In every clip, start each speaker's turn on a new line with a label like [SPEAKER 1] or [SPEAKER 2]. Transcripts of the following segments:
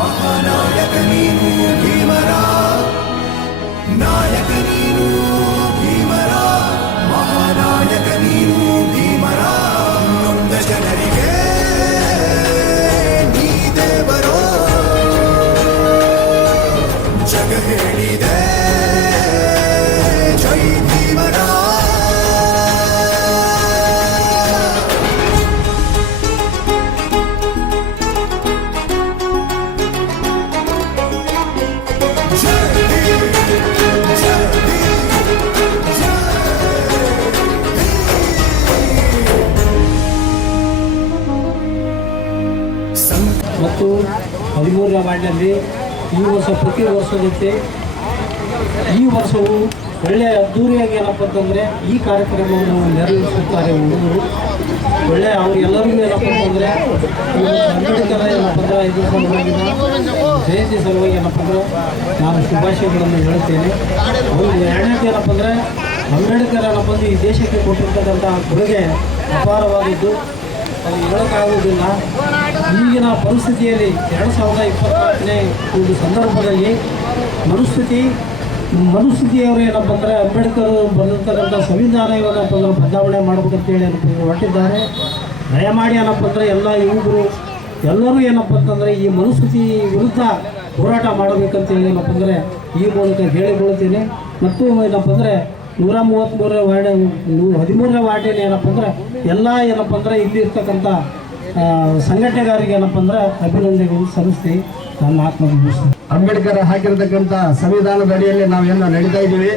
[SPEAKER 1] ಮಹಾನಾಯಕ ನೀನು ಭೀಮರ ನಾಯಕ ನೀನು
[SPEAKER 2] ಹದಿಮೂರನೇ ವಾರ್ಡ್ನಲ್ಲಿ ಈ ವರ್ಷ ಪ್ರತಿ ವರ್ಷದಂತೆ ಈ ವರ್ಷವು ಒಳ್ಳೆಯ ಅದ್ದೂರಿಯಾಗಿ ಏನಪ್ಪ ಅಂತಂದರೆ ಈ ಕಾರ್ಯಕ್ರಮವನ್ನು ನೆರವೇರಿಸುತ್ತಾರೆ ಹುಡುಗರು ಒಳ್ಳೆಯ ಅವರೆಲ್ಲರಿಗೂ ಏನಪ್ಪ ಅಂತಂದರೆ ಅಂಬೇಡ್ಕರ್ ಏನಪ್ಪ ಅಂದ್ರೆ ಐದು ಸಲುವಾಗಿ ಜಯಂತಿ ಸಲುವಾಗಿ ಏನಪ್ಪ ಅಂದ್ರೆ ನಾನು ಶುಭಾಶಯಗಳನ್ನು ಹೇಳುತ್ತೇನೆ. ಅವರು ಎರಡನೇದು ಏನಪ್ಪ ಅಂದರೆ ಅಂಬೇಡ್ಕರ್ ಏನಪ್ಪ ಅಂದರೆ ಈ ದೇಶಕ್ಕೆ ಕೊಟ್ಟಿರ್ತಕ್ಕಂಥ ಕೊಡುಗೆ ಅಪಾರವಾದದ್ದು ಅದು ಹೇಳೋಕ್ಕಾಗುವುದಿಲ್ಲ. ಈಗಿನ ಪರಿಸ್ಥಿತಿಯಲ್ಲಿ ಎರಡು ಸಾವಿರದ ಇಪ್ಪತ್ನಾಲ್ಕನೇ ಒಂದು ಸಂದರ್ಭದಲ್ಲಿ ಮನುಸ್ಥಿತಿ ಮನುಸ್ಥಿತಿಯವರು ಏನಪ್ಪ ಅಂದರೆ ಅಂಬೇಡ್ಕರ್ ಬರೆದಿರ್ತಕ್ಕಂಥ ಸಂವಿಧಾನ ಏನಪ್ಪ ಅಂದ್ರೆ ಬದಲಾವಣೆ ಮಾಡಬೇಕಂತೇಳಿ ಏನಪ್ಪ ಹೊರಟಿದ್ದಾರೆ. ದಯಮಾಡಿ ಏನಪ್ಪ ಅಂದರೆ ಎಲ್ಲ ಯುವಕರು, ಎಲ್ಲರೂ ಏನಪ್ಪ ಅಂತಂದರೆ ಈ ಮನುಸ್ಥಿತಿ ವಿರುದ್ಧ ಹೋರಾಟ ಮಾಡಬೇಕಂತೇಳಿ ಏನಪ್ಪ ಅಂದರೆ ಈ ಮೂಲಕ ಹೇಳಿಕೊಳ್ಳುತ್ತೇನೆ ಮತ್ತು ಏನಪ್ಪ ಅಂದರೆ ನೂರ ಮೂವತ್ತ್ಮೂರನೇ ವಾರ್ಡ್ ಹದಿಮೂರನೇ ವಾರ್ಡಿನ ಏನಪ್ಪ ಅಂದ್ರೆ ಎಲ್ಲ ಏನಪ್ಪ ಅಂದ್ರೆ ಇಲ್ಲಿ ಇರ್ತಕ್ಕಂಥ ಆ, ಸಂಘಟನೆಗಾರರಿಗೆ ಏನಪ್ಪ ಅಂದ್ರೆ ಅಭಿನಂದನೆಗಳು ಸಲ್ಲಿಸಿ ನನ್ನ ಆತ್ಮವಿಶ್ವಾಸ
[SPEAKER 3] ಅಂಬೇಡ್ಕರ್ ಹಾಕಿರ್ತಕ್ಕಂಥ ಸಂವಿಧಾನದ ಅಡಿಯಲ್ಲಿ ನಾವೇನು ನಡೀತಾ ಇದ್ದೀವಿ.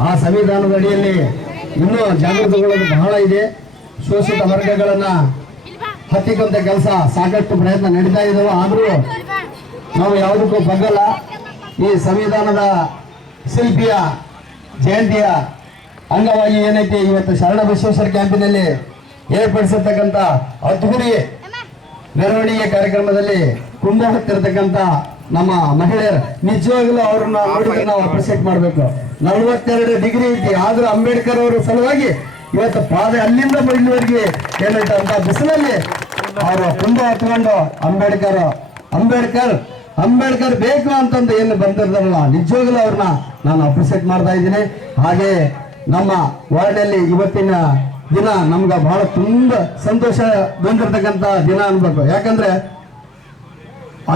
[SPEAKER 3] ಆ ಸಂವಿಧಾನದ ಅಡಿಯಲ್ಲಿ ಇನ್ನೂ ಜಾಗೃತಗೊಳ್ಳೋದು ಬಹಳ ಇದೆ. ಶೋಷಿತ ವರ್ಗಗಳನ್ನ ಹತ್ತಿಕ್ಕಂಥ ಕೆಲಸ ಸಾಕಷ್ಟು ಪ್ರಯತ್ನ ನಡೀತಾ ಇದ್ದಾವೆ ಆದರೂ ನಾವು ಯಾವುದಕ್ಕೂ ಬಗ್ಗಲ್ಲ. ಈ ಸಂವಿಧಾನದ ಶಿಲ್ಪಿಯ ಜಯಂತಿಯ ಅಂಗವಾಗಿ ಏನೈತೆ ಇವತ್ತು ಶರಣ ಬಸವೇಶ್ವರ ಕ್ಯಾಂಪಿನಲ್ಲಿ ಏರ್ಪಡಿಸಿರ್ತಕ್ಕಂಥ ಅದ್ಧೂರಿ ಮೆರವಣಿಗೆ ಕಾರ್ಯಕ್ರಮದಲ್ಲಿ ಕುಂಭ ಹತ್ತಿರತಕ್ಕಂಥ ನಮ್ಮ ಮಹಿಳೆಯರು. ನಿಜವಾಗ್ಲೂ ಅವ್ರನ್ನ ನೋಡಿದ್ರೆ ನಾವು ಅಪ್ರಿಸಿಯೇಟ್ ಮಾಡಬೇಕು. ನಲವತ್ತೆರಡು ಡಿಗ್ರಿ ಐತಿ. ಆದ್ರೂ ಅಂಬೇಡ್ಕರ್ ಅವರ ಸಲುವಾಗಿ ಇವತ್ತು ಪಾದ ಅಲ್ಲಿಂದ ಇಲ್ಲಿವರೆಗೆ ಏನಂತ ಅಂತ ಬಿಸಿಲಲ್ಲಿ ಅವರು ಕುಂಭ ಹತ್ಕೊಂಡು ಅಂಬೇಡ್ಕರ್ ಅಂಬೇಡ್ಕರ್ ಅಂಬೇಡ್ಕರ್ ಬೇಕು ಅಂತಂದು ಏನು ಬಂದಿರ್ತಾರಲ್ಲ ನಿಜವಾಗ್ಲೂ ಅವ್ರನ್ನ ನಾನು ಅಪ್ರಿಸಿಯೇಟ್ ಮಾಡ್ತಾ ಇದ್ದೀನಿ. ಹಾಗೆ ನಮ್ಮ ವಾರ್ಡ್ನಲ್ಲಿ ಇವತ್ತಿನ ದಿನ ನಮ್ಗೆ ಬಹಳ ತುಂಬ ಸಂತೋಷ ಬಂದಿರತಕ್ಕಂಥ ದಿನ ಅನ್ಬೇಕು. ಯಾಕಂದ್ರೆ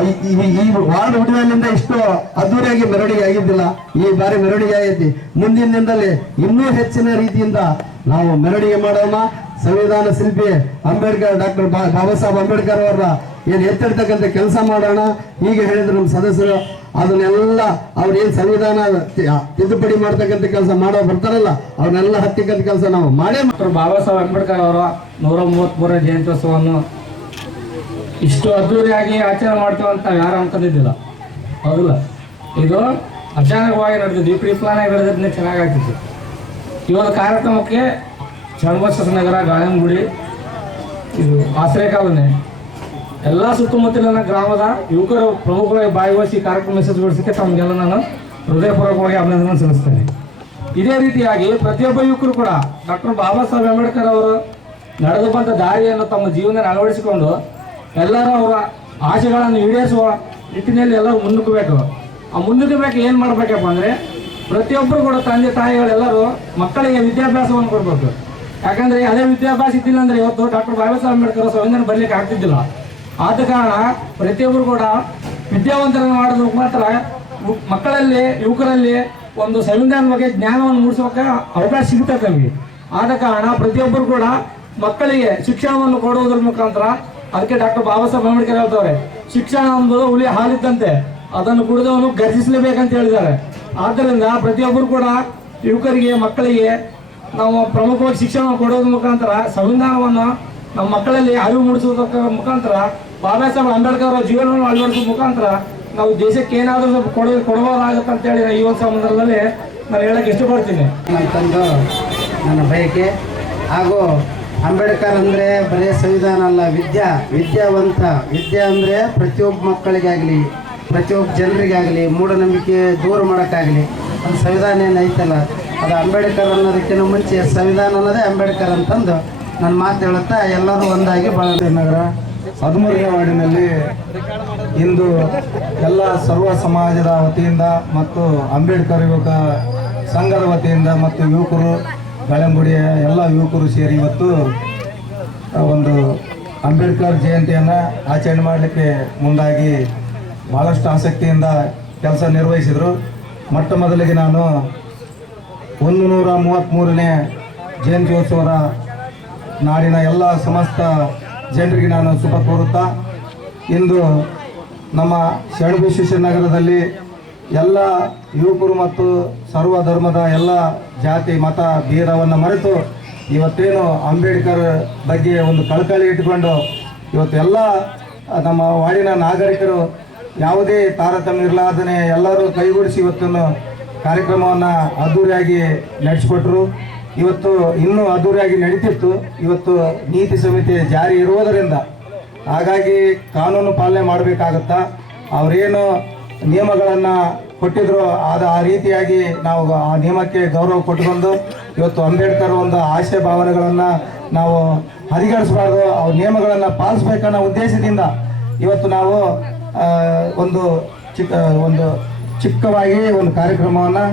[SPEAKER 3] ಈ- ವಾರ್ಡ್ ಹುಡುಗಲಿಂದ ಇಷ್ಟು ಅದ್ದೂರಿಯಾಗಿ ಮೆರವಣಿಗೆ ಆಗಿದ್ದಿಲ್ಲ. ಈ ಬಾರಿ ಮೆರವಣಿಗೆ ಆಗೈತಿ. ಮುಂದಿನ ದಿನದಲ್ಲಿ ಇನ್ನೂ ಹೆಚ್ಚಿನ ರೀತಿಯಿಂದ ನಾವು ಮೆರವಣಿಗೆ ಮಾಡೋಣ. ಸಂವಿಧಾನ ಶಿಲ್ಪಿ ಅಂಬೇಡ್ಕರ್, ಡಾಕ್ಟರ್ ಬಾಬಾ ಸಾಹೇಬ್ ಅಂಬೇಡ್ಕರ್ ಅವರ ಏನು ಎತ್ತಿಡ್ತಕ್ಕಂಥ ಕೆಲಸ ಮಾಡೋಣ. ಹೀಗೆ ಹೇಳಿದ್ರು ನಮ್ಮ ಸದಸ್ಯರು. ಅದನ್ನೆಲ್ಲ ಅವ್ರು ಏನು ಸಂವಿಧಾನ ತಿದ್ದುಪಡಿ ಮಾಡ್ತಕ್ಕಂಥ ಕೆಲಸ ಮಾಡೋ ಬರ್ತಾರಲ್ಲ ಅವ್ರನ್ನೆಲ್ಲ ಹತ್ತಿಕ್ಕಂಥ ಕೆಲಸ ನಾವು ಮಾಡೇ
[SPEAKER 2] ಮಾಡ್ತಾರೆ ಬಾಬಾ ಸಾಹೇಬ್ ಅಂಬೇಡ್ಕರ್ ಅವರ ನೂರ ಮೂವತ್ತ್ಮೂರನೇ ಜಯಂತ್ಯೋತ್ಸವವನ್ನು ಇಷ್ಟು ಅದ್ದೂರಿಯಾಗಿ ಆಚರಣೆ ಮಾಡ್ತೇವೆ ಅಂತ ಯಾರು ಅನ್ಕೊಂಡಿದ್ದಿಲ್ಲ. ಹೌದಿಲ್ಲ? ಇದು ಅಚಾನಕವಾಗಿ ನಡೆದಿದ್ದು ಈ ಪ್ರೀ ಪ್ಲಾನ್ ಚೆನ್ನಾಗಿ ನಡೆದಿದ್ದನ್ನೇ ಚೆನ್ನಾಗಾಗ್ತಿತ್ತು ಈ ಒಂದು ಕಾರ್ಯಕ್ರಮಕ್ಕೆ ಚನ್ನಬಸವ ನಗರ, ಗಾಯಂಗುಡಿ, ಇದು ಆಶ್ರಯ ಕಾಲನೆ, ಎಲ್ಲ ಸುತ್ತಮುತ್ತಲಿನ ಗ್ರಾಮದ ಯುವಕರು ಪ್ರಮುಖವಾಗಿ ಭಾಗವಹಿಸಿ ಕಾರ್ಯಕ್ರಮ ಯಶಸ್ವಿಗೊಳಿಸಕ್ಕೆ ತಮಗೆಲ್ಲ ನಾನು ಹೃದಯಪೂರ್ವಕವಾಗಿ ಅಭಿನಂದನೆ ಸಲ್ಲಿಸ್ತೇನೆ. ಇದೇ ರೀತಿಯಾಗಿ ಪ್ರತಿಯೊಬ್ಬ ಯುವಕರು ಕೂಡ ಡಾಕ್ಟರ್ ಬಾಬಾ ಸಾಹೇಬ್ ಅಂಬೇಡ್ಕರ್ ಅವರು ನಡೆದು ಬಂದ ದಾರಿಯನ್ನು ತಮ್ಮ ಜೀವನ ಅಳವಡಿಸಿಕೊಂಡು ಎಲ್ಲರೂ ಅವರ ಆಶೆಗಳನ್ನು ಈಡೇರಿಸುವ ನಿಟ್ಟಿನಲ್ಲಿ ಎಲ್ಲರೂ ಮುನ್ನುಗ್ಗಬೇಕು ಆ ಮುನ್ನುಗ್ಗಬೇಕು ಏನು ಮಾಡಬೇಕಪ್ಪ ಅಂದರೆ ಪ್ರತಿಯೊಬ್ಬರು ಕೂಡ ತಂದೆ ತಾಯಿಗಳೆಲ್ಲರೂ ಮಕ್ಕಳಿಗೆ ವಿದ್ಯಾಭ್ಯಾಸವನ್ನು ಕೊಡಬೇಕು. ಯಾಕಂದರೆ ಅದೇ ವಿದ್ಯಾಭ್ಯಾಸ ಇದ್ದಿಲ್ಲ ಅಂದರೆ ಇವತ್ತು ಡಾಕ್ಟರ್ ಬಾಬಾ ಸಾಹೇಬ್ ಅಂಬೇಡ್ಕರ್ ಸಂವಿಧಾನ ಬರಲಿಕ್ಕೆ ಆಗ್ತಿದ್ದಿಲ್ಲ. ಆದ ಕಾರಣ ಪ್ರತಿಯೊಬ್ಬರು ಕೂಡ ವಿದ್ಯಾವಂತರನ್ನು ಮಾಡೋದ್ರ ಮಾತ್ರ ಮಕ್ಕಳಲ್ಲಿ, ಯುವಕರಲ್ಲಿ ಒಂದು ಸಂವಿಧಾನ ಬಗ್ಗೆ ಜ್ಞಾನವನ್ನು ಮೂಡಿಸೋಕೆ ಅವಕಾಶ ಸಿಗುತ್ತೆ ನಮಗೆ ಆದ ಕಾರಣ ಪ್ರತಿಯೊಬ್ಬರು ಕೂಡ ಮಕ್ಕಳಿಗೆ ಶಿಕ್ಷಣವನ್ನು ಕೊಡುವುದರ ಮುಖಾಂತರ ಅದಕ್ಕೆ ಡಾಕ್ಟರ್ ಬಾಬಾ ಸಾಹೇಬ್ ಅಂಬೇಡ್ಕರ್ ಹೇಳ್ತವ್ರೆ, ಶಿಕ್ಷಣ ಒಂದು ಹುಲಿ ಹಾಲಿದ್ದಂತೆ, ಅದನ್ನು ಕುಡಿದವನು ಗರ್ಜಿಸಲೇಬೇಕಂತ ಹೇಳಿದ್ದಾರೆ. ಆದ್ದರಿಂದ ಪ್ರತಿಯೊಬ್ಬರು ಕೂಡ ಯುವಕರಿಗೆ, ಮಕ್ಕಳಿಗೆ ನಾವು ಪ್ರಮುಖವಾಗಿ ಶಿಕ್ಷಣ ಕೊಡೋದ್ರ ಮುಖಾಂತರ, ಸಂವಿಧಾನವನ್ನು ನಮ್ಮ ಮಕ್ಕಳಲ್ಲಿ ಅರಿವು ಮೂಡಿಸೋದಕ್ಕೆ ಮುಖಾಂತರ, ಬಾಬಾ ಸಾಹೇಬ್ ಅಂಬೇಡ್ಕರ್ ಅವರ ಜೀವನವನ್ನು ಅಳವಡಿಸುವ ಮುಖಾಂತರ ನಾವು ದೇಶಕ್ಕೆ ಏನಾದರೂ ಸ್ವಲ್ಪ ಕೊಡ, ಕೊಡಬಹುದಾಗುತ್ತೆ ಅಂತೇಳಿ ಈ ಒಂದು ಸಂದರ್ಭದಲ್ಲಿ ನಾನು ಹೇಳಕ್ಕೆ ಇಷ್ಟಪಡ್ತೀನಿ.
[SPEAKER 4] ನನ್ನ ಬಯಕೆ ಹಾಗೂ ಅಂಬೇಡ್ಕರ್ ಅಂದರೆ ಬರೀ ಸಂವಿಧಾನ ಅಲ್ಲ, ವಿದ್ಯಾ, ವಿದ್ಯಾವಂತ. ವಿದ್ಯೆ ಅಂದರೆ ಪ್ರತಿಯೊಬ್ಬ ಮಕ್ಕಳಿಗಾಗಲಿ, ಪ್ರತಿಯೊಬ್ಬ ಜನರಿಗಾಗ್ಲಿ, ಮೂಢನಂಬಿಕೆ ದೂರ ಮಾಡೋಕ್ಕಾಗಲಿ ಅದು ಸಂವಿಧಾನ ಏನು ಅದು ಅಂಬೇಡ್ಕರ್ ಅನ್ನೋದಕ್ಕಿಂತ ಮುಂಚೆ ಸಂವಿಧಾನ ಅನ್ನೋದೇ ಅಂಬೇಡ್ಕರ್ ಅಂತಂದು ನನ್ನ ಮಾತು ಹೇಳುತ್ತಾ ಎಲ್ಲರೂ ಒಂದಾಗಿ ಬಾಳ
[SPEAKER 5] ನಗರ ಹದಿಮೂರನೇ ವಾರ್ಡಿನಲ್ಲಿ ಇಂದು ಎಲ್ಲ ಸರ್ವ ಸಮಾಜದ ವತಿಯಿಂದ ಮತ್ತು ಅಂಬೇಡ್ಕರ್ ಯುವಕ ಸಂಘದ ವತಿಯಿಂದ ಮತ್ತು ಯುವಕರು ಬೆಳಂಗುಡಿಯ ಎಲ್ಲ ಯುವಕರು ಸೇರಿ ಇವತ್ತು ಒಂದು ಅಂಬೇಡ್ಕರ್ ಜಯಂತಿಯನ್ನು ಆಚರಣೆ ಮಾಡಲಿಕ್ಕೆ ಮುಂದಾಗಿ ಭಾಳಷ್ಟು ಆಸಕ್ತಿಯಿಂದ ಕೆಲಸ ನಿರ್ವಹಿಸಿದರು. ಮೊಟ್ಟ ಮೊದಲಿಗೆ ನಾನು ಒಂದು ನೂರ ಮೂವತ್ತ್ಮೂರನೇ ಜಯಂತ್ಯೋತ್ಸವದ ನಾಡಿನ ಎಲ್ಲ ಸಮಸ್ತ ಜನರಿಗೆ ನಾನು ಶುಭ ಕೋರುತ್ತಾ, ಇಂದು ನಮ್ಮ ಶರಣಬಸವೇಶ್ವರ ನಗರದಲ್ಲಿ ಎಲ್ಲ ಯುವಕರು ಮತ್ತು ಸರ್ವ ಧರ್ಮದ ಎಲ್ಲ ಜಾತಿ, ಮತ, ಭೇದವನ್ನು ಮರೆತು ಇವತ್ತೇನು ಅಂಬೇಡ್ಕರ್ ಬಗ್ಗೆ ಒಂದು ಕಳಕಳಿ ಇಟ್ಟುಕೊಂಡು ಇವತ್ತು ಎಲ್ಲ ನಮ್ಮ ವಾಡಿನ ನಾಗರಿಕರು ಯಾವುದೇ ತಾರತಮ್ಯ ಇರಲಾದನೆ ಎಲ್ಲರೂ ಕೈಗೂಡಿಸಿ ಇವತ್ತನ್ನು ಕಾರ್ಯಕ್ರಮವನ್ನು ಅದ್ದೂರಿಯಾಗಿ ನಡೆಸಿಕೊಟ್ರು. ಇವತ್ತು ಇನ್ನೂ ಅದ್ದೂರಿಯಾಗಿ ನಡೀತಿತ್ತು. ಇವತ್ತು ನೀತಿ ಸಂಹಿತೆ ಜಾರಿ ಇರುವುದರಿಂದ ಹಾಗಾಗಿ ಕಾನೂನು ಪಾಲನೆ ಮಾಡಬೇಕಾಗತ್ತಾ, ಅವರೇನು ನಿಯಮಗಳನ್ನು ಕೊಟ್ಟಿದ್ರು. ಅದು ಆ ರೀತಿಯಾಗಿ ನಾವು ಆ ನಿಯಮಕ್ಕೆ ಗೌರವ ಕೊಟ್ಟುಕೊಂಡು ಇವತ್ತು ಅಂಬೇಡ್ಕರ್ ಒಂದು ಆಶಯ ಭಾವನೆಗಳನ್ನು ನಾವು ಹರಿಗಡಿಸಬಾರ್ದು. ಅವ್ರ ನಿಯಮಗಳನ್ನು ಪಾಲಿಸ್ಬೇಕನ್ನೋ ಉದ್ದೇಶದಿಂದ ಇವತ್ತು ನಾವು ಒಂದು ಚಿಕ್ಕ, ಒಂದು ಚಿಕ್ಕವಾಗಿ ಒಂದು ಕಾರ್ಯಕ್ರಮವನ್ನು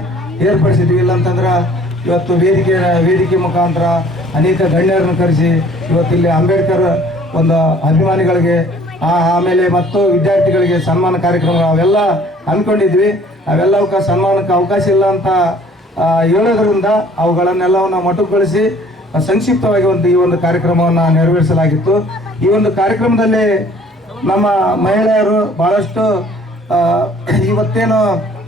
[SPEAKER 5] ಏರ್ಪಡಿಸಿದ್ವಿ. ಇಲ್ಲಂತಂದ್ರೆ ಇವತ್ತು ವೇದಿಕೆ ವೇದಿಕೆ ಮುಖಾಂತರ ಅನೇಕ ಗಣ್ಯರನ್ನು ಕರೆಸಿ ಇವತ್ತಿಲ್ಲಿ ಅಂಬೇಡ್ಕರ್ ಒಂದು ಅಭಿಮಾನಿಗಳಿಗೆ ಆಮೇಲೆ ಮತ್ತು ವಿದ್ಯಾರ್ಥಿಗಳಿಗೆ ಸನ್ಮಾನ ಕಾರ್ಯಕ್ರಮ ಅವೆಲ್ಲ ಅಂದ್ಕೊಂಡಿದ್ವಿ ಅವೆಲ್ಲವಕ್ಕೆ ಸನ್ಮಾನಕ್ಕೆ ಅವಕಾಶ ಇಲ್ಲ ಅಂತ ಹೇಳೋದ್ರಿಂದ ಅವುಗಳನ್ನೆಲ್ಲವನ್ನು ಮೊಟಕುಗೊಳಿಸಿ, ಸಂಕ್ಷಿಪ್ತವಾಗಿ ಒಂದು ಈ ಒಂದು ಕಾರ್ಯಕ್ರಮವನ್ನು ನೆರವೇರಿಸಲಾಗಿತ್ತು. ಈ ಒಂದು ಕಾರ್ಯಕ್ರಮದಲ್ಲಿ ನಮ್ಮ ಮಹಿಳೆಯರು ಬಹಳಷ್ಟು ಇವತ್ತೇನು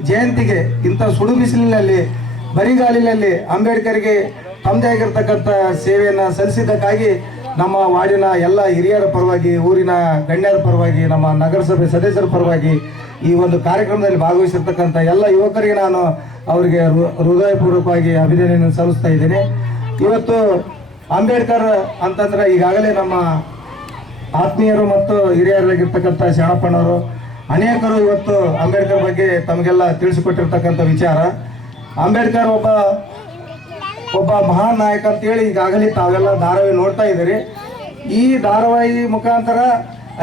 [SPEAKER 5] ಜಯಂತಿಗೆ ಇಂಥ ಸುಡು ಬಿಸಿಲಿನಲ್ಲಿ, ಬರಿಗಾಲಿನಲ್ಲಿ ಅಂಬೇಡ್ಕರ್ಗೆ ತಮ್ಮದೇ ಆಗಿರ್ತಕ್ಕಂಥ ಸೇವೆಯನ್ನು ಸಲ್ಲಿಸಿದ್ದಕ್ಕಾಗಿ ನಮ್ಮ ವಾರ್ಡಿನ ಎಲ್ಲ ಹಿರಿಯರ ಪರವಾಗಿ, ಊರಿನ ಗಣ್ಯರ ಪರವಾಗಿ, ನಮ್ಮ ನಗರಸಭೆ ಸದಸ್ಯರ ಪರವಾಗಿ ಈ ಒಂದು ಕಾರ್ಯಕ್ರಮದಲ್ಲಿ ಭಾಗವಹಿಸಿರ್ತಕ್ಕಂಥ ಎಲ್ಲ ಯುವಕರಿಗೆ ನಾನು ಅವರಿಗೆ ಹೃದಯಪೂರ್ವಕವಾಗಿ ಅಭಿನಂದನೆ ಸಲ್ಲಿಸ್ತಾ ಇದ್ದೀನಿ. ಇವತ್ತು ಅಂಬೇಡ್ಕರ್ ಅಂತಂದ್ರೆ ಈಗಾಗಲೇ ನಮ್ಮ ಆತ್ಮೀಯರು ಮತ್ತು ಹಿರಿಯರಾಗಿರ್ತಕ್ಕಂಥ ಶರಣಪ್ಪನವರು ಅನೇಕರು ಇವತ್ತು ಅಂಬೇಡ್ಕರ್ ಬಗ್ಗೆ ತಮಗೆಲ್ಲ ತಿಳಿಸಿಕೊಟ್ಟಿರ್ತಕ್ಕಂಥ ವಿಚಾರ. ಅಂಬೇಡ್ಕರ್ ಒಬ್ಬ ಒಬ್ಬ ಮಹಾನ್ ನಾಯಕ ಅಂತೇಳಿ ಈಗಾಗಲೇ ತಾವೆಲ್ಲ ಧಾರಾವಾಹಿ ನೋಡ್ತಾ ಇದ್ದೀರಿ. ಈ ಧಾರಾವಾಹಿ ಮುಖಾಂತರ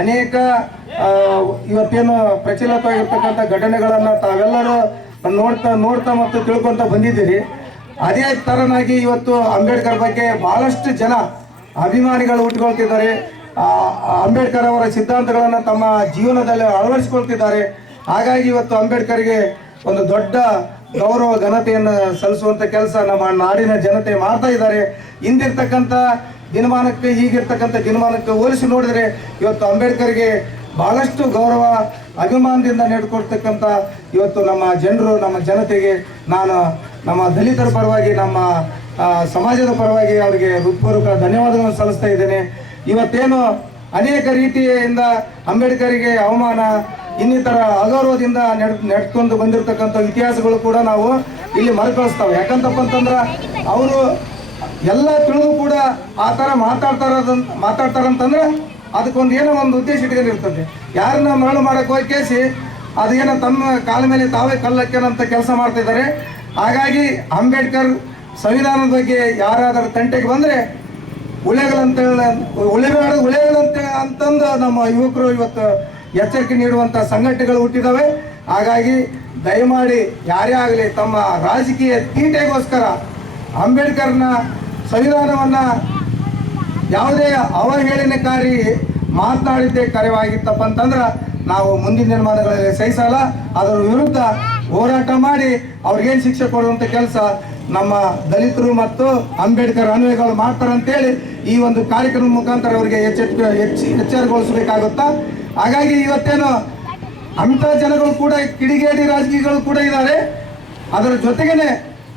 [SPEAKER 5] ಅನೇಕ ಇವತ್ತೇನು ಪ್ರಚಲಿತವಾಗಿರ್ತಕ್ಕಂಥ ಘಟನೆಗಳನ್ನು ತಾವೆಲ್ಲರೂ ನೋಡ್ತಾ ನೋಡ್ತಾ ಮತ್ತು ತಿಳ್ಕೊತ ಬಂದಿದ್ದೀರಿ. ಅದೇ ತರನಾಗಿ ಇವತ್ತು ಅಂಬೇಡ್ಕರ್ ಬಗ್ಗೆ ಬಹಳಷ್ಟು ಜನ ಅಭಿಮಾನಿಗಳು ಆ, ಅಂಬೇಡ್ಕರ್ ಅವರ ಸಿದ್ಧಾಂತಗಳನ್ನು ತಮ್ಮ ಜೀವನದಲ್ಲಿ ಅಳವಡಿಸಿಕೊಳ್ತಿದ್ದಾರೆ. ಹಾಗಾಗಿ ಇವತ್ತು ಅಂಬೇಡ್ಕರ್ಗೆ ಒಂದು ದೊಡ್ಡ ಗೌರವ ಘನತೆಯನ್ನು ಸಲ್ಲಿಸುವಂತ ಕೆಲಸ ನಮ್ಮ ನಾಡಿನ ಜನತೆ ಮಾಡ್ತಾ ಇದ್ದಾರೆ. ಹಿಂದಿರ್ತಕ್ಕಂಥ ದಿನಮಾನಕ್ಕೆ ಈಗಿರ್ತಕ್ಕಂಥ ದಿನಮಾನಕ್ಕೆ ಹೋಲಿಸಿ ನೋಡಿದರೆ ಇವತ್ತು ಅಂಬೇಡ್ಕರ್ಗೆ ಬಹಳಷ್ಟು ಗೌರವ, ಅಭಿಮಾನದಿಂದ ನಡೆಕೊಡ್ತಕ್ಕಂಥ ಇವತ್ತು ನಮ್ಮ ಜನರು, ನಮ್ಮ ಜನತೆಗೆ ನಾನು ನಮ್ಮ ದಲಿತರ ಪರವಾಗಿ, ನಮ್ಮ ಸಮಾಜದ ಪರವಾಗಿ ಅವರಿಗೆ ಹೃತ್ಪೂರ್ವಕ ಧನ್ಯವಾದಗಳನ್ನು ಸಲ್ಲಿಸ್ತಾ ಇದ್ದೇನೆ. ಇವತ್ತೇನು ಅನೇಕ ರೀತಿಯಿಂದ ಅಂಬೇಡ್ಕರ್ಗೆ ಅವಮಾನ ಇನ್ನಿತರ ಅಗೌರವದಿಂದ ನಡ್, ನಡ್ಕೊಂಡು ಬಂದಿರತಕ್ಕಂಥ ಇತಿಹಾಸಗಳು ಕೂಡ ನಾವು ಇಲ್ಲಿ ಮರುಕಳಿಸ್ತಾವೆ. ಯಾಕಂತಪ್ಪ ಅಂತಂದ್ರೆ ಅವರು ಎಲ್ಲ ತಿಳಿದು ಕೂಡ ಆ ಥರ ಮಾತಾಡ್ತಾರದಂತ ಮಾತಾಡ್ತಾರಂತಂದ್ರೆ ಅದಕ್ಕೊಂದು ಏನೋ ಒಂದು ಉದ್ದೇಶ ಇಟ್ಕೊಂಡಿರ್ತದೆ. ಯಾರನ್ನ ಮರಳು ಮಾಡಕ್ಕೆ ಹೋಗಿ ಕೇಸಿ ಅದೇನೋ ತಮ್ಮ ಕಾಲ ಮೇಲೆ ತಾವೇ ಕಲ್ಲಕ್ಕೇನಂತ ಕೆಲಸ ಮಾಡ್ತಿದ್ದಾರೆ ಹಾಗಾಗಿ ಅಂಬೇಡ್ಕರ್ ಸಂವಿಧಾನದ ಬಗ್ಗೆ ಯಾರಾದರೂ ತಂಟೆಗೆ ಬಂದರೆ ಉಳೆಗಳಂತ ಉಳೆಬೇಡ ಉಳೆಗಳಂತ ಅಂತಂದು ನಮ್ಮ ಯುವಕರು ಇವತ್ತು ಎಚ್ಚರಿಕೆ ನೀಡುವಂಥ ಸಂಘಟನೆಗಳು ಹುಟ್ಟಿದವೆ. ಹಾಗಾಗಿ ದಯಮಾಡಿ ಯಾರೇ ಆಗಲಿ ತಮ್ಮ ರಾಜಕೀಯ ತೀಟೆಗೋಸ್ಕರ ಅಂಬೇಡ್ಕರ್ನ ಸಂವಿಧಾನವನ್ನು ಯಾವುದೇ ಅವಹೇಳನಕಾರಿ ಮಾತನಾಡಿದ್ದೇ ಕರೆವಾಗಿತ್ತಪ್ಪ ಅಂತಂದ್ರೆ ನಾವು ಮುಂದಿನ ನಿರ್ಮಾಣಗಳಲ್ಲಿ ಸಹಿಸಲ್ಲ. ಅದರ ವಿರುದ್ಧ ಹೋರಾಟ ಮಾಡಿ ಅವ್ರಿಗೇನು ಶಿಕ್ಷೆ ಕೊಡುವಂಥ ಕೆಲಸ ನಮ್ಮ ದಲಿತರು ಮತ್ತು ಅಂಬೇಡ್ಕರ್ ಅನ್ವಯಗಳು ಮಾಡ್ತಾರಂತೇಳಿ ಈ ಒಂದು ಕಾರ್ಯಕ್ರಮದ ಮುಖಾಂತರ ಅವರಿಗೆ ಹೆಚ್ಚು ಎಚ್ಚರಗೊಳಿಸಬೇಕಾಗುತ್ತಾ? ಹಾಗಾಗಿ ಇವತ್ತೇನು ಅಂಥ ಜನಗಳು ಕೂಡ, ಕಿಡಿಗೇಡಿ ರಾಜಕೀಯಗಳು ಕೂಡ ಇದ್ದಾರೆ. ಅದರ ಜೊತೆಗೇನೆ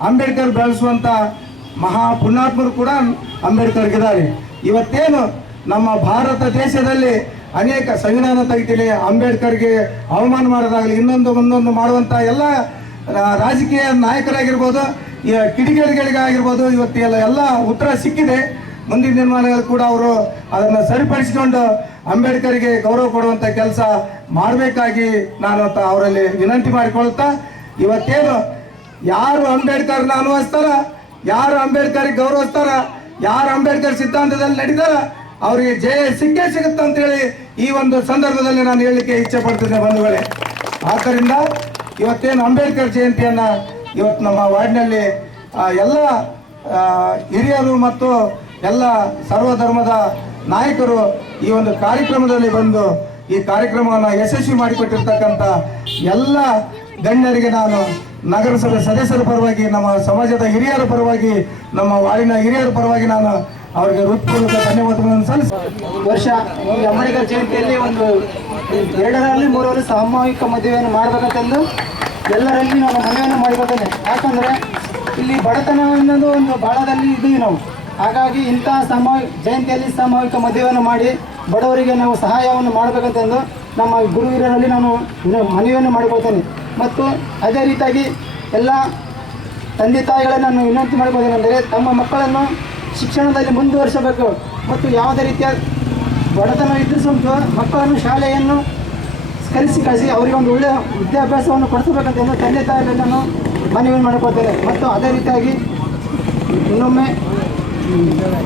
[SPEAKER 5] ಅಂಬೇಡ್ಕರ್ ಬೆಳೆಸುವಂತ ಮಹಾ ಪುಣ್ಯಾತ್ಮರು ಕೂಡ ಅಂಬೇಡ್ಕರ್ಗಿದ್ದಾರೆ ಇವತ್ತೇನು ನಮ್ಮ ಭಾರತ ದೇಶದಲ್ಲಿ ಅನೇಕ ಸಂವಿಧಾನ ತೆಗಿತೀನಿ ಅಂಬೇಡ್ಕರ್ಗೆ ಅವಮಾನ ಮಾಡೋದಾಗಲಿ, ಇನ್ನೊಂದು, ಒಂದೊಂದು ಮಾಡುವಂಥ ಎಲ್ಲ ರಾಜಕೀಯ ನಾಯಕರಾಗಿರ್ಬೋದು ಕಿಡಿಗೇಡಿಗಳಿಗಾಗಿರ್ಬೋದು ಇವತ್ತು ಎಲ್ಲ ಎಲ್ಲ ಉತ್ತರ ಸಿಕ್ಕಿದೆ. ಮುಂದಿನ ದಿನಮಾನಗಳು ಕೂಡ ಅವರು ಅದನ್ನು ಸರಿಪಡಿಸಿಕೊಂಡು ಅಂಬೇಡ್ಕರ್ಗೆ ಗೌರವ ಕೊಡುವಂಥ ಕೆಲಸ ಮಾಡಬೇಕಾಗಿ ನಾನು ಅವರಲ್ಲಿ ವಿನಂತಿ ಮಾಡಿಕೊಳ್ತಾ ಇವತ್ತೇನು ಯಾರು ಅಂಬೇಡ್ಕರ್ನ ಅನುಭವಿಸ್ತಾರ ಯಾರು ಅಂಬೇಡ್ಕರ್ಗೆ ಗೌರವಿಸ್ತಾರ, ಯಾರು ಅಂಬೇಡ್ಕರ್ ಸಿದ್ಧಾಂತದಲ್ಲಿ ನಡೀತಾರ, ಅವರಿಗೆ ಜಯ ಸಿಕ್ಕೇ ಸಿಗುತ್ತೆ ಅಂತೇಳಿ ಈ ಒಂದು ಸಂದರ್ಭದಲ್ಲಿ ನಾನು ಹೇಳಲಿಕ್ಕೆ ಇಚ್ಛೆ ಪಡ್ತಿದ್ದೆ ಬಂಧುಗಳೇ. ಆದ್ದರಿಂದ ಇವತ್ತೇನು ಅಂಬೇಡ್ಕರ್ ಜಯಂತಿಯನ್ನ ಇವತ್ತು ನಮ್ಮ ವಾರ್ಡ್ನಲ್ಲಿ ಎಲ್ಲ ಹಿರಿಯರು ಮತ್ತು ಎಲ್ಲ ಸರ್ವಧರ್ಮದ ನಾಯಕರು ಈ ಒಂದು ಕಾರ್ಯಕ್ರಮದಲ್ಲಿ ಬಂದು ಈ ಕಾರ್ಯಕ್ರಮವನ್ನು ಯಶಸ್ವಿ ಮಾಡಿಕೊಟ್ಟಿರ್ತಕ್ಕಂಥ ಎಲ್ಲ ಗಣ್ಯರಿಗೆ ನಾನು ನಗರಸಭೆ ಸದಸ್ಯರ ಪರವಾಗಿ, ನಮ್ಮ ಸಮಾಜದ ಹಿರಿಯರ ಪರವಾಗಿ, ನಮ್ಮ ವಾರ್ಡಿನ ಹಿರಿಯರ ಪರವಾಗಿ ನಾನು ಅವರಿಗೆ ಹೃತ್ಪೂರ್ವಕ ಧನ್ಯವಾದಗಳನ್ನು ಸಲ್ಲಿಸ
[SPEAKER 4] ವರ್ಷ, ಈ ಅಂಬೇಡ್ಕರ್ ಜಯಂತಿಯಲ್ಲಿ ಒಂದು ಎರಡರಲ್ಲಿ, ಮೂರರಲ್ಲಿ ಸಾಮೂಹಿಕ ಮದುವೆಯನ್ನು ಮಾಡಬೇಕಂತಂದು ಎಲ್ಲರಲ್ಲಿ ನಾನು ಮನವಿಯನ್ನು ಮಾಡಿಕೊಳ್ತೇನೆ ಯಾಕಂದರೆ ಇಲ್ಲಿ ಬಡತನ ಅನ್ನೋದು ಒಂದು ಬಾಳದಲ್ಲಿ ಇದ್ದೀವಿ ನಾವು. ಹಾಗಾಗಿ ಇಂಥ ಸಾಮೂಹಿಕ ಜಯಂತಿಯಲ್ಲಿ ಸಾಮೂಹಿಕ ಮದುವೆಯನ್ನು ಮಾಡಿ ಬಡವರಿಗೆ ನಾವು ಸಹಾಯವನ್ನು ಮಾಡಬೇಕಂತಂದು ನಮ್ಮ ಗುರು ಹಿರಿಯರಲ್ಲಿ ನಾನು ಮನವಿಯನ್ನು ಮಾಡಿಕೊಳ್ತೇನೆ. ಮತ್ತು ಅದೇ ರೀತಿಯಾಗಿ ಎಲ್ಲ ತಂದೆ ತಾಯಿಗಳನ್ನು ನಾನು ವಿನಂತಿ ಮಾಡಿಕೊಳ್ಳೇನೆಂದರೆ ತಮ್ಮ ಮಕ್ಕಳನ್ನು ಶಿಕ್ಷಣದಲ್ಲಿ ಮುಂದುವರಿಸಬೇಕು. ಮತ್ತು ಯಾವುದೇ ರೀತಿಯ ಬಡತನ ಇದ್ದರೂ ಸಹ ಮಕ್ಕಳನ್ನು ಶಾಲೆಯನ್ನು ಕಲಿಸಿ ಕಳಿಸಿ ಅವರಿಗೆ ಒಂದು ಒಳ್ಳೆಯ ವಿದ್ಯಾಭ್ಯಾಸವನ್ನು ಕೊಡಿಸಬೇಕಂತ ತಂದೆ ತಾಯಿಗಳನ್ನು ನಾನು ಮನವಿ ಮಾಡಿಕೊಳ್ತೇನೆ ಮತ್ತು ಅದೇ ರೀತಿಯಾಗಿ ಇನ್ನೊಮ್ಮೆ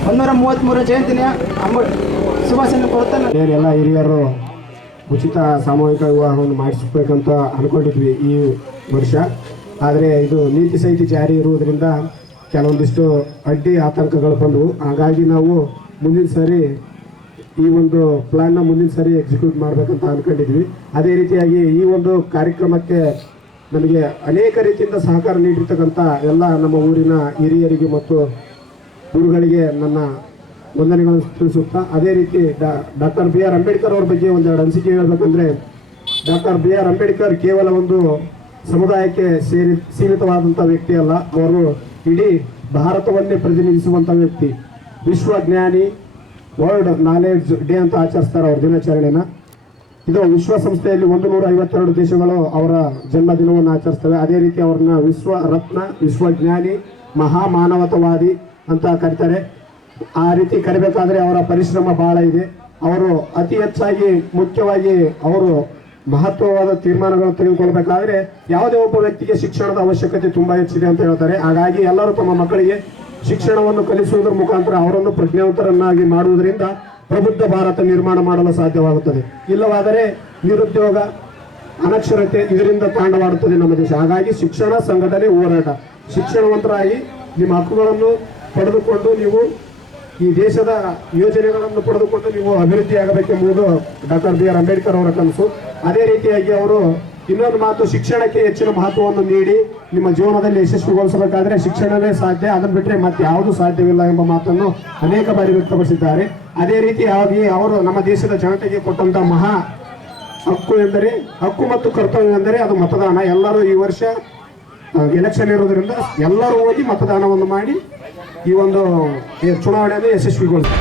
[SPEAKER 4] ಒಂದೂರ ಮೂವತ್ತ್ಮೂರು ಜಯಂತಿನ ಅಂಬ ಶುಭಾಶಯನ್ನು ಕೊಡುತ್ತೇನೆ.
[SPEAKER 6] ಬೇರೆ ಎಲ್ಲ ಹಿರಿಯರು, ಉಚಿತ ಸಾಮೂಹಿಕ ವಿವಾಹವನ್ನು ಮಾಡಿಸ್ಬೇಕಂತ ಅಂದ್ಕೊಂಡಿದ್ವಿ ಈ ವರ್ಷ. ಆದರೆ ಇದು ನೀತಿ ಸಹಿತಿ ಜಾರಿ ಇರುವುದರಿಂದ ಕೆಲವೊಂದಿಷ್ಟು ಅಡ್ಡಿ ಆತಂಕಗಳು ಬಂದವು. ಹಾಗಾಗಿ ನಾವು ಮುಂದಿನ ಸರಿ ಈ ಒಂದು ಪ್ಲಾನ್ನ ಮುಂದಿನ ಸಾರಿ ಎಕ್ಸಿಕ್ಯೂಟ್ ಮಾಡಬೇಕಂತ ಅನ್ಕೊಂಡಿದ್ವಿ. ಅದೇ ರೀತಿಯಾಗಿ ಈ ಒಂದು ಕಾರ್ಯಕ್ರಮಕ್ಕೆ ನಮಗೆ ಅನೇಕ ರೀತಿಯಿಂದ ಸಹಕಾರ ನೀಡಿರ್ತಕ್ಕಂಥ ಎಲ್ಲ ನಮ್ಮ ಊರಿನ ಹಿರಿಯರಿಗೆ ಮತ್ತು ಗುರುಗಳಿಗೆ ನನ್ನ ವಂದನೆಗಳನ್ನು ತಿಳಿಸುತ್ತಾ, ಅದೇ ರೀತಿ ಡಾಕ್ಟರ್ ಬಿ ಆರ್ ಅಂಬೇಡ್ಕರ್ ಅವ್ರ ಬಗ್ಗೆ ಒಂದೆರಡು ಅನಿಸಿಕೆ ಹೇಳಬೇಕಂದ್ರೆ, ಡಾಕ್ಟರ್ ಬಿ ಆರ್ ಅಂಬೇಡ್ಕರ್ ಕೇವಲ ಒಂದು ಸಮುದಾಯಕ್ಕೆ ಸೇರಿ, ಸೀಮಿತವಾದಂಥ ವ್ಯಕ್ತಿ ಅಲ್ಲ. ಅವರು ಇಡೀ ಭಾರತವನ್ನೇ ಪ್ರತಿನಿಧಿಸುವಂಥ ವ್ಯಕ್ತಿ. ವಿಶ್ವಜ್ಞಾನಿ ವರ್ಲ್ಡ್ ನಾಲೆಡ್ಜ್ ಡೇ ಅಂತ ಆಚರಿಸ್ತಾರೆ ಅವ್ರ ದಿನಾಚರಣೆನ. ಇದು ವಿಶ್ವಸಂಸ್ಥೆಯಲ್ಲಿ ಒಂದು ನೂರ ಐವತ್ತೆರಡು ದೇಶಗಳು ಅವರ ಜನ್ಮದಿನವನ್ನು ಆಚರಿಸ್ತವೆ. ಅದೇ ರೀತಿ ಅವ್ರನ್ನ ವಿಶ್ವ ರತ್ನ ವಿಶ್ವಜ್ಞಾನಿ, ಮಹಾಮಾನವತವಾದಿ ಅಂತ ಕರೀತಾರೆ. ಆ ರೀತಿ ಕರಿಬೇಕಾದ್ರೆ ಅವರ ಪರಿಶ್ರಮ ಬಹಳ ಇದೆ. ಅವರು ಅತಿ ಹೆಚ್ಚಾಗಿ ಮುಖ್ಯವಾಗಿ ಅವರು ಮಹತ್ವವಾದ ತೀರ್ಮಾನಗಳನ್ನು ತೆಗೆದುಕೊಳ್ಬೇಕಾದ್ರೆ ಯಾವುದೇ ಒಬ್ಬ ವ್ಯಕ್ತಿಗೆ ಶಿಕ್ಷಣದ ಅವಶ್ಯಕತೆ ತುಂಬಾ ಹೆಚ್ಚಿದೆ ಅಂತ ಹೇಳ್ತಾರೆ. ಹಾಗಾಗಿ ಎಲ್ಲರೂ ತಮ್ಮ ಮಕ್ಕಳಿಗೆ ಶಿಕ್ಷಣವನ್ನು ಕಲಿಸುವುದರ ಮುಖಾಂತರ ಅವರನ್ನು ಪ್ರಜ್ಞಾವಂತರನ್ನಾಗಿ ಮಾಡುವುದರಿಂದ ಪ್ರಬುದ್ಧ ಭಾರತ ನಿರ್ಮಾಣ ಮಾಡಲು ಸಾಧ್ಯವಾಗುತ್ತದೆ. ಇಲ್ಲವಾದರೆ ನಿರುದ್ಯೋಗ, ಅನಕ್ಷರತೆ ಇದರಿಂದ ತಾಂಡವಾಡುತ್ತದೆ ನಮ್ಮ ದೇಶ. ಹಾಗಾಗಿ ಶಿಕ್ಷಣ ಸಂಘಟನೆ ಹೋರಾಟ. ಶಿಕ್ಷಣವಂತರಾಗಿ ನಿಮ್ಮ ಹಕ್ಕುಗಳನ್ನು ಪಡೆದುಕೊಂಡು ನೀವು ಈ ದೇಶದ ಯೋಜನೆಗಳನ್ನು ಪಡೆದುಕೊಂಡು ನೀವು ಅಭಿವೃದ್ಧಿಯಾಗಬೇಕೆಂಬುದು ಡಾಕ್ಟರ್ ಬಿ ಆರ್ ಅಂಬೇಡ್ಕರ್ ಅವರ ಕನಸು. ಅದೇ ರೀತಿಯಾಗಿ ಅವರು ಇನ್ನೊಂದು ಮಾತು, ಶಿಕ್ಷಣಕ್ಕೆ ಹೆಚ್ಚಿನ ಮಹತ್ವವನ್ನು ನೀಡಿ ನಿಮ್ಮ ಜೀವನದಲ್ಲಿ ಯಶಸ್ವಿಗೊಳಿಸಬೇಕಾದ್ರೆ ಶಿಕ್ಷಣವೇ ಸಾಧ್ಯ. ಅದನ್ನು ಬಿಟ್ಟರೆ ಮತ್ತೆ ಯಾವುದು ಸಾಧ್ಯವಿಲ್ಲ ಎಂಬ ಮಾತನ್ನು ಅನೇಕ ಬಾರಿ ವ್ಯಕ್ತಪಡಿಸಿದ್ದಾರೆ. ಅದೇ ರೀತಿಯಾಗಿ ಅವರು ನಮ್ಮ ದೇಶದ ಜನತೆಗೆ ಕೊಟ್ಟಂತಹ ಮಹಾ ಹಕ್ಕು ಎಂದರೆ, ಹಕ್ಕು ಮತ್ತು ಕರ್ತವ್ಯ ಎಂದರೆ ಅದು ಮತದಾನ. ಎಲ್ಲರೂ ಈ ವರ್ಷ ಎಲೆಕ್ಷನ್ ಇರೋದ್ರಿಂದ ಎಲ್ಲರೂ ಹೋಗಿ ಮತದಾನವನ್ನು ಮಾಡಿ ಈ ಒಂದು ಚುನಾವಣೆಯನ್ನು ಯಶಸ್ವಿಗೊಳಿಸಿ.